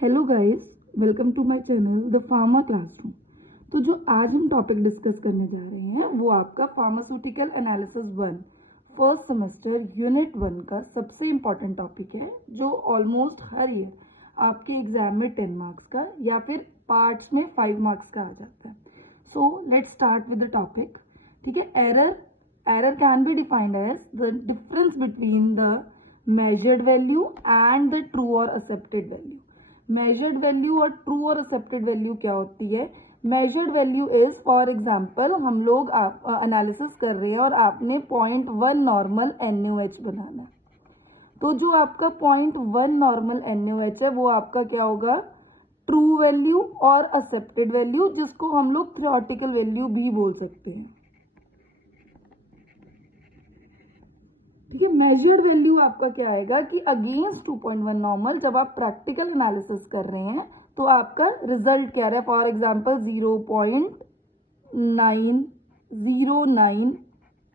Hello guys, welcome to my channel the pharma classroom. तो जो आज हम टॉपिक डिस्कस करने जा रहे हैं वो आपका pharmaceutical analysis 1 first semester unit 1 का सबसे इम्पॉर्टेंट टॉपिक है, जो ऑलमोस्ट हर ईयर आपके एग्जाम में 10 मार्क्स का या फिर पार्ट्स में 5 मार्क्स का आ जाता है। So let's start with the topic. ठीक है, error can be defined as the difference between the measured value and the true or accepted value। measured value और true और accepted value क्या होती है? measured value is for example हम लोग analysis कर रहे हैं और आपने 0.1 नॉर्मल NaOH बनाना है, तो जो आपका 0.1 नॉर्मल NaOH है वो आपका क्या होगा? ट्रू वैल्यू और एक्सेप्टेड वैल्यू, जिसको हम लोग थ्योरेटिकल वैल्यू भी बोल सकते हैं। ठीक है, मेजर्ड वैल्यू आपका क्या आएगा कि अगेंस्ट 2.1 नॉर्मल जब आप प्रैक्टिकल एनालिसिस कर रहे हैं तो आपका रिजल्ट क्या है? फॉर एग्जांपल 0.909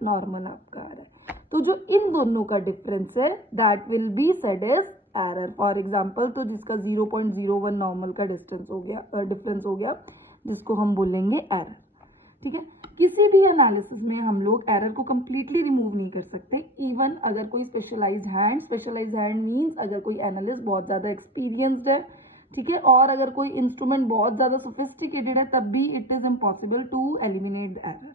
नॉर्मल आपका आ रहा है, तो जो इन दोनों का डिफरेंस है that will be said as error. For example तो जिसका 0.01 नॉर्मल का डिफरेंस हो गया जिसको हम बोलेंगे एरर। ठीक है, किसी भी एनालिसिस में हम लोग एरर को कंप्लीटली रिमूव नहीं कर सकते। इवन अगर कोई स्पेशलाइज्ड हैंड मींस अगर कोई एनालिस्ट बहुत ज़्यादा एक्सपीरियंस्ड है, ठीक है, और अगर कोई इंस्ट्रूमेंट बहुत ज़्यादा सोफिस्टिकेटेड है, तब भी it is impossible to eliminate the error.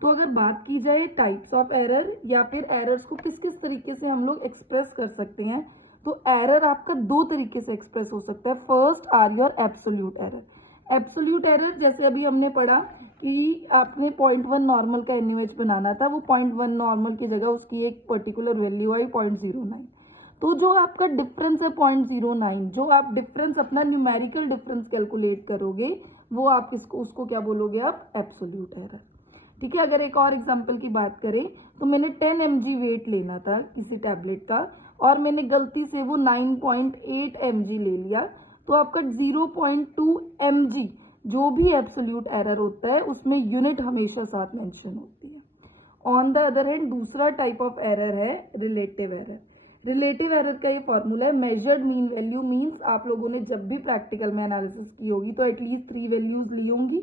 तो अगर बात की जाए टाइप्स ऑफ एरर या फिर एरर्स को किस किस तरीके से हम लोग एक्सप्रेस कर सकते हैं, तो एरर आपका दो तरीके से एक्सप्रेस हो सकता है। First are your absolute error. Absolute error जैसे अभी हमने पढ़ा कि आपने 0.1 नॉर्मल का NaOH बनाना था, वो 0.1 नॉर्मल की जगह उसकी एक पर्टिकुलर वैल्यू आई 0.09, तो जो आपका डिफरेंस है 0.09, जो आप डिफरेंस अपना न्यूमेरिकल डिफरेंस कैलकुलेट करोगे वो आप उसको क्या बोलोगे? आप एब्सोल्यूट एरर। ठीक है, अगर एक और एग्जांपल की बात करें तो मैंने 10 mg वेट लेना था किसी टैबलेट का और मैंने गलती से वो 9.8 mg ले लिया, तो आपका 0.2 mg जो भी एब्सोल्यूट एरर होता है उसमें यूनिट हमेशा साथ मेंशन होती है। ऑन द अदर हैंड दूसरा टाइप ऑफ एरर है रिलेटिव एरर। रिलेटिव एरर का ये फॉर्मूला है मेजर्ड मीन वैल्यू, मीन्स आप लोगों ने जब भी प्रैक्टिकल में एनालिसिस की होगी तो एटलीस्ट 3 वैल्यूज ली होंगी,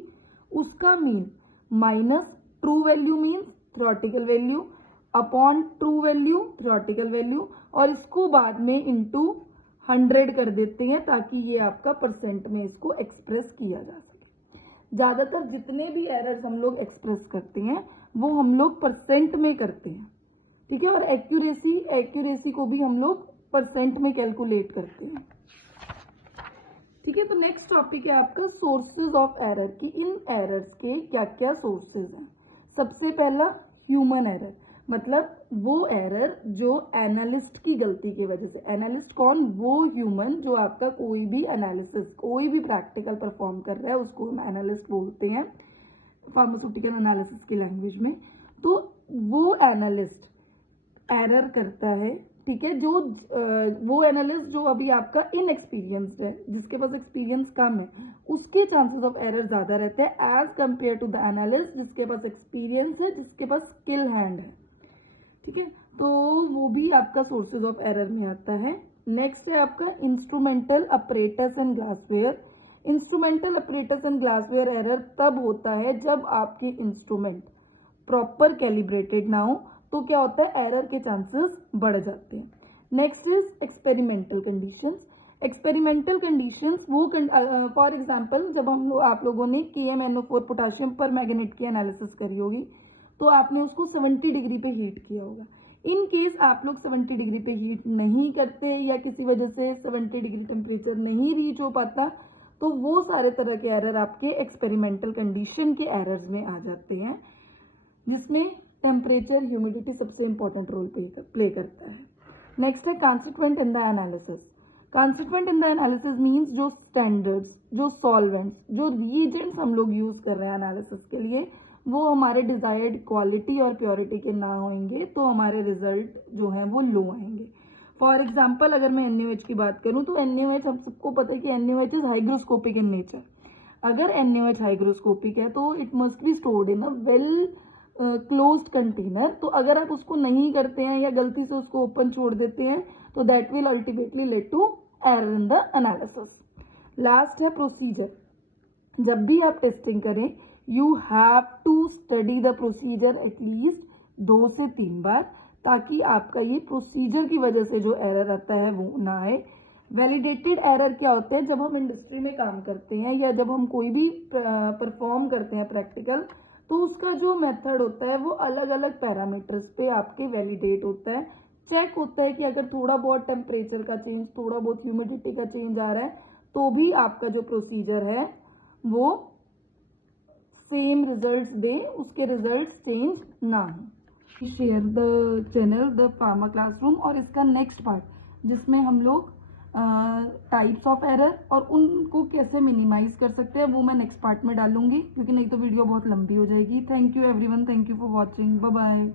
उसका mean minus true value means theoretical value upon true value theoretical value, और इसको बाद में इंटू 100 कर देते हैं ताकि ये आपका परसेंट में इसको एक्सप्रेस किया जा सके। ज़्यादातर जितने भी एरर्स हम लोग एक्सप्रेस करते हैं वो हम लोग परसेंट में करते हैं। ठीक है, और एक्यूरेसी को भी हम लोग परसेंट में कैलकुलेट करते हैं। ठीक है, तो नेक्स्ट टॉपिक है आपका सोर्सेज ऑफ एरर, कि इन एरर्स के क्या क्या सोर्सेज हैं। सबसे पहला ह्यूमन एरर, मतलब वो एरर जो एनालिस्ट की गलती की वजह से, एनालिस्ट कौन? वो ह्यूमन जो आपका कोई भी एनालिसिस कोई भी प्रैक्टिकल परफॉर्म कर रहा है उसको हम एनालिस्ट बोलते हैं फार्मास्यूटिकल एनालिसिस की लैंग्वेज में। तो वो एनालिस्ट एरर करता है, ठीक है, जो वो एनालिस्ट जो अभी आपका इनएक्सपीरियंस्ड है, जिसके पास एक्सपीरियंस कम है, उसके चांसेस ऑफ एरर ज़्यादा रहते हैं as compared to the analyst जिसके पास एक्सपीरियंस है, जिसके पास स्किल हैंड है। ठीक है, तो वो भी आपका सोर्सेज ऑफ एरर में आता है। नेक्स्ट है आपका instrumental apparatus and glassware. Instrumental apparatus and glassware error तब होता है जब आपके इंस्ट्रूमेंट प्रॉपर कैलिब्रेटेड ना हो, तो क्या होता है? एरर के चांसेस बढ़ जाते हैं। Next is experimental conditions. Experimental conditions वो फॉर एग्जांपल जब आप लोगों ने KMnO4 पोटाशियम पर मैग्नेट की एनालिसिस करी होगी तो आपने उसको 70 डिग्री पे हीट किया होगा। इन केस आप लोग 70 डिग्री पे हीट नहीं करते या किसी वजह से 70 डिग्री टेम्परेचर नहीं रीच हो पाता, तो वो सारे तरह के एरर आपके एक्सपेरिमेंटल कंडीशन के एरर्स में आ जाते हैं, जिसमें टेम्परेचर ह्यूमिडिटी सबसे इंपॉर्टेंट रोल प्ले करता है। नेक्स्ट है consequent in the analysis. Consequent in the analysis means जो स्टैंडर्ड्स, जो सॉल्वेंट्स, जो रिएजेंट्स हम लोग यूज कर रहे हैं एनालिसिस के लिए वो हमारे डिजायर्ड क्वालिटी और प्योरिटी के ना होंगे तो हमारे रिजल्ट जो हैं वो लो आएंगे। फॉर एग्जाम्पल अगर मैं NaOH की बात करूं तो NaOH हम सबको पता है कि NaOH is hygroscopic in nature. अगर NaOH हाइग्रोस्कोपिक है तो it must be stored in a well closed container, तो अगर आप उसको नहीं करते हैं या गलती से उसको ओपन छोड़ देते हैं तो that will ultimately lead to error in the analysis. Last है प्रोसीजर। जब भी आप टेस्टिंग करें you have to study the procedure at least 2 से 3 बार, ताकि आपका ये प्रोसीजर की वजह से जो एरर आता है वो ना आए। वैलिडेटेड एरर क्या होते हैं? जब हम इंडस्ट्री में काम करते हैं या जब हम कोई भी परफॉर्म करते हैं प्रैक्टिकल, तो उसका जो मेथड होता है वो अलग अलग पैरामीटर्स पे आपके वैलिडेट होता है। चेक होता है कि अगर थोड़ा बहुत टेम्परेचर का चेंज, थोड़ा बहुत ह्यूमिडिटी का चेंज आ रहा है तो भी आपका जो प्रोसीजर है वो सेम रिजल्ट्स दे, उसके रिजल्ट्स चेंज ना हो। Share the channel the pharma classroom, और इसका नेक्स्ट पार्ट जिसमें हम लोग टाइप्स ऑफ एरर और उनको कैसे मिनिमाइज कर सकते हैं वो मैं नेक्स्ट पार्ट में डालूंगी, क्योंकि नहीं तो वीडियो बहुत लंबी हो जाएगी। Thank you everyone, thank you for watching, bye bye.